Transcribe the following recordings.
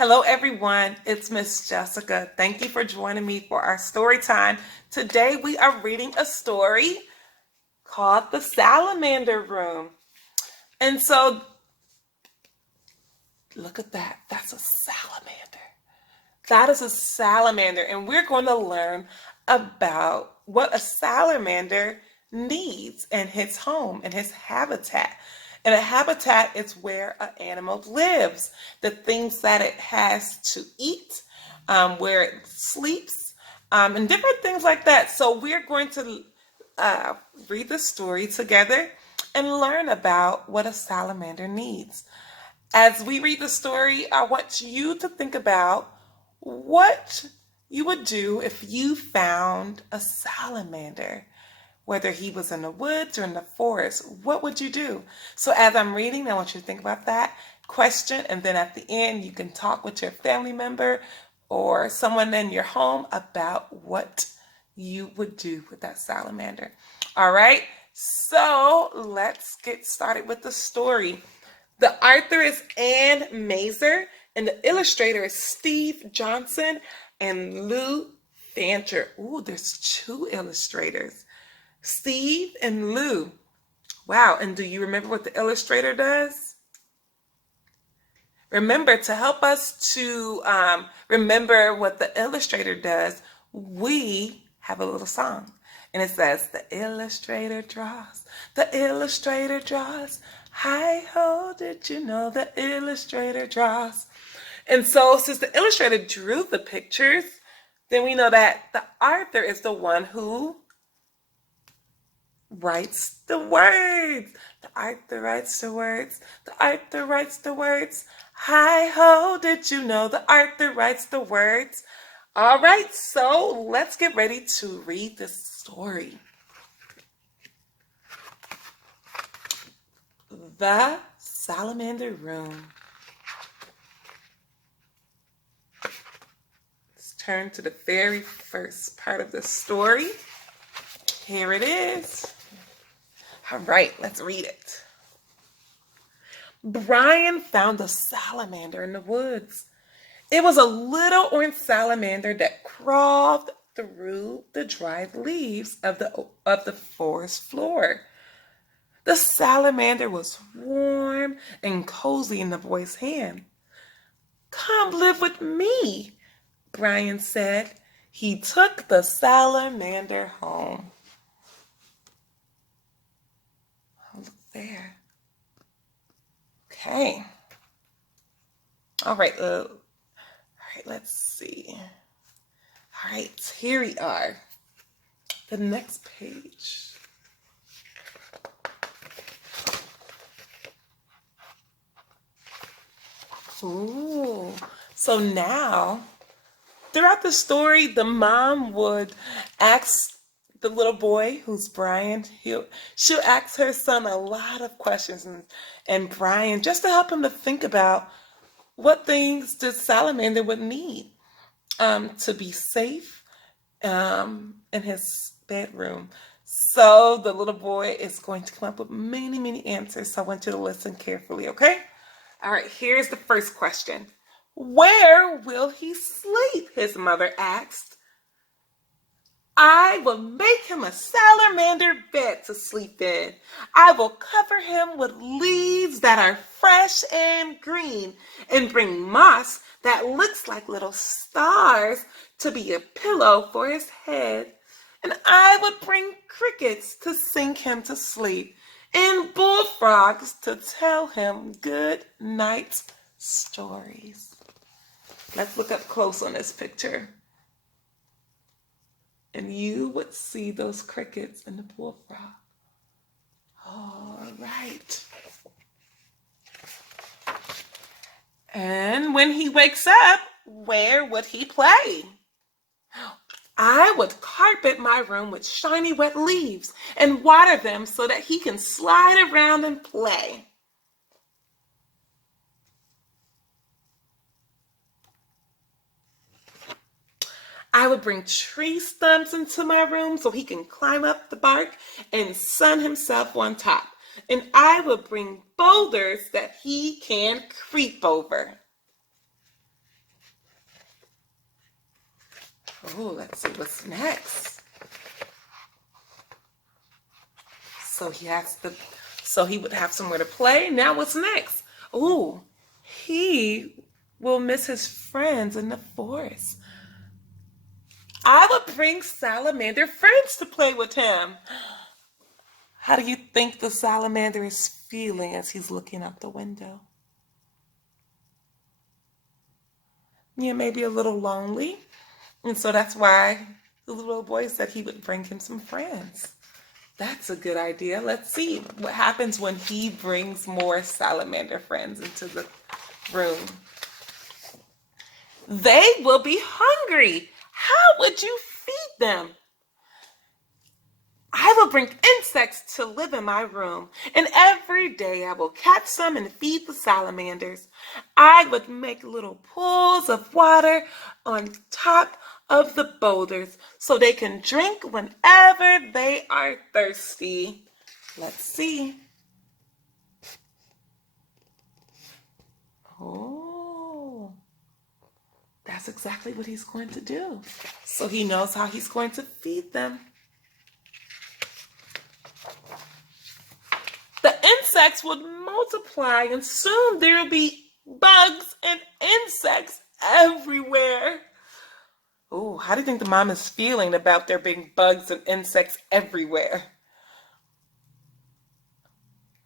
Hello, everyone. It's Miss Jessica. Thank you for joining me for our story time. Today, we are reading a story called The Salamander Room. And so, look at that. That's a salamander. That is a salamander. And we're going to learn about what a salamander needs in his home, in his habitat. And a habitat is where an animal lives, the things that it has to eat, where it sleeps, and different things like that. So we're going to read the story together and learn about what a salamander needs. As we read the story, I want you to think about what you would do if you found a salamander. Whether he was in the woods or in the forest, what would you do? So as I'm reading, I want you to think about that question, and then at the end, you can talk with your family member or someone in your home about what you would do with that salamander. All right, so let's get started with the story. The author is Ann Mazer, and the illustrator is Steve Johnson and Lou Fancher. Ooh, there's two illustrators. Steve and Lou. Wow, and do you remember what the illustrator does? Remember, to help us to remember what the illustrator does, we have a little song. And it says, the illustrator draws, hi-ho, did you know the illustrator draws? And so, since the illustrator drew the pictures, then we know that the author is the one who writes the words. The author writes the words. The author writes the words. Hi-ho, did you know the author writes the words? All right, so let's get ready to read this story. The Salamander Room. Let's turn to the very first part of the story. Here it is. All right, let's read it. Brian found a salamander in the woods. It was a little orange salamander that crawled through the dried leaves of the forest floor. The salamander was warm and cozy in the boy's hand. Come live with me, Brian said. He took the salamander home. Oh, look there. Okay. All right, let's see. All right, here we are. The next page. Ooh, so now, throughout the story, the mom would ask the little boy, who's Brian, she'll ask her son a lot of questions, and Brian, just to help him to think about what things the salamander would need to be safe in his bedroom. So the little boy is going to come up with many, many answers. So I want you to listen carefully, okay? All right, here's the first question. Where will he sleep? His mother asked. I will make him a salamander bed to sleep in. I will cover him with leaves that are fresh and green and bring moss that looks like little stars to be a pillow for his head. And I would bring crickets to sing him to sleep and bullfrogs to tell him good night stories. Let's look up close on this picture. And you would see those crickets and the bullfrog. All right. And when he wakes up, where would he play? I would carpet my room with shiny wet leaves and water them so that he can slide around and play. I would bring tree stumps into my room so he can climb up the bark and sun himself on top. And I would bring boulders that he can creep over. Oh, let's see what's next. So he would have somewhere to play. Now what's next? Oh, he will miss his friends in the forest. I would bring salamander friends to play with him. How do you think the salamander is feeling as he's looking out the window? Yeah, maybe a little lonely. And so that's why the little boy said he would bring him some friends. That's a good idea. Let's see what happens when he brings more salamander friends into the room. They will be hungry. How would you feed them? I will bring insects to live in my room, and every day I will catch some and feed the salamanders. I would make little pools of water on top of the boulders so they can drink whenever they are thirsty. Let's see. Oh, that's exactly what he's going to do. So he knows how he's going to feed them. The insects would multiply, and soon there will be bugs and insects everywhere. Oh, how do you think the mom is feeling about there being bugs and insects everywhere?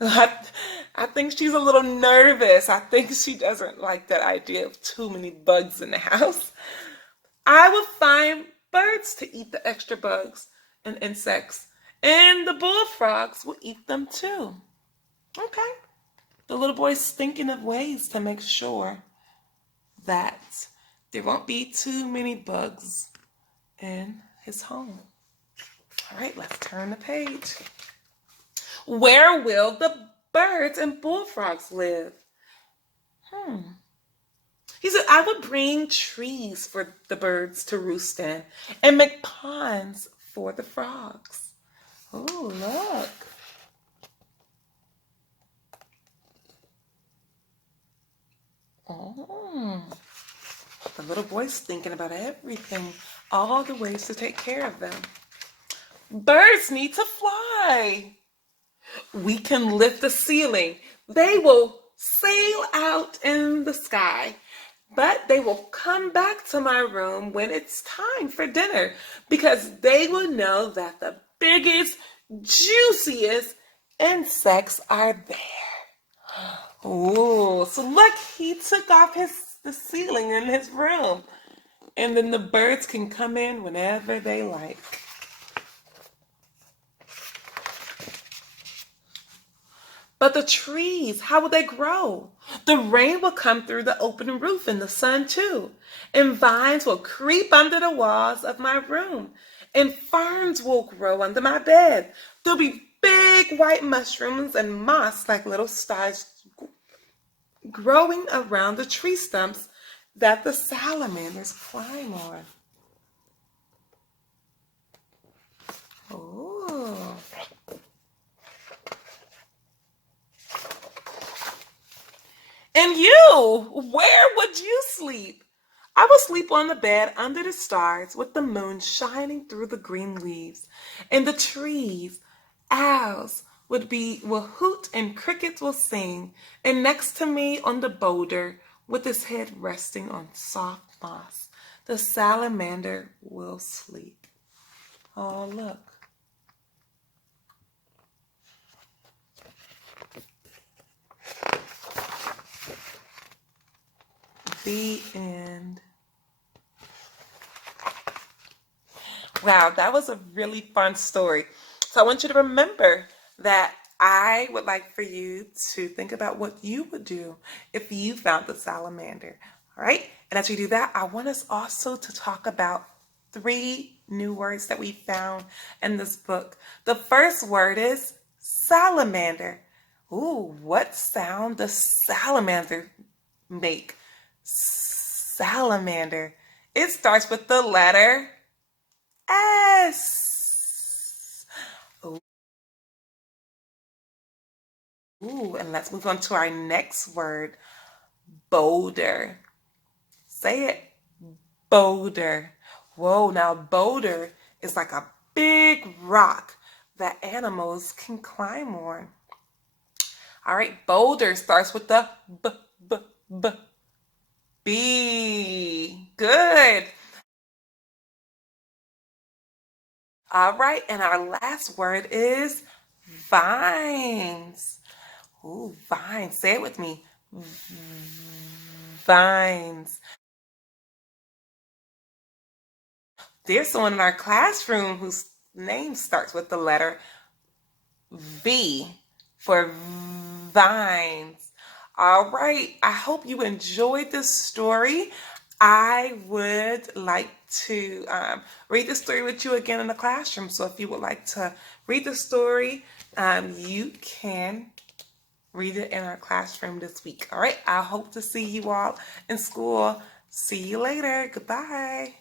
I think she's a little nervous. I think she doesn't like that idea of too many bugs in the house. I will find birds to eat the extra bugs and insects, and the bullfrogs will eat them too. Okay. The little boy's thinking of ways to make sure that there won't be too many bugs in his home. All right, let's turn the page. Where will the birds and bullfrogs live? He said, I would bring trees for the birds to roost in and make ponds for the frogs. Oh, look. Oh, the little boy's thinking about everything, all the ways to take care of them. Birds need to fly. We can lift the ceiling. They will sail out in the sky, but they will come back to my room when it's time for dinner because they will know that the biggest, juiciest insects are there. Oh, so look, he took off the ceiling in his room, and then the birds can come in whenever they like. But the trees, how will they grow? The rain will come through the open roof and the sun too. And vines will creep under the walls of my room. And ferns will grow under my bed. There'll be big white mushrooms and moss like little stars growing around the tree stumps that the salamanders climb on. Oh. And you, where would you sleep? I will sleep on the bed under the stars with the moon shining through the green leaves. And the trees, owls will hoot and crickets will sing. And next to me on the boulder, with his head resting on soft moss, the salamander will sleep. Oh, look. The end. Wow, that was a really fun story. So I want you to remember that I would like for you to think about what you would do if you found the salamander. All right? And as we do that, I want us also to talk about 3 new words that we found in this book. The first word is salamander. Ooh, what sound does salamander make? Salamander. It starts with the letter S. Ooh, and let's move on to our next word, boulder. Say it, boulder. Whoa, now boulder is like a big rock that animals can climb on. All right, boulder starts with the b. B. Good. All right, and our last word is vines. Ooh, vines. Say it with me. Vines. There's someone in our classroom whose name starts with the letter V for vines. All right, I hope you enjoyed this story. I would like to read the story with you again in the classroom. So if you would like to read the story, you can read it in our classroom this week. All right, I hope to see you all in school. See you later. Goodbye.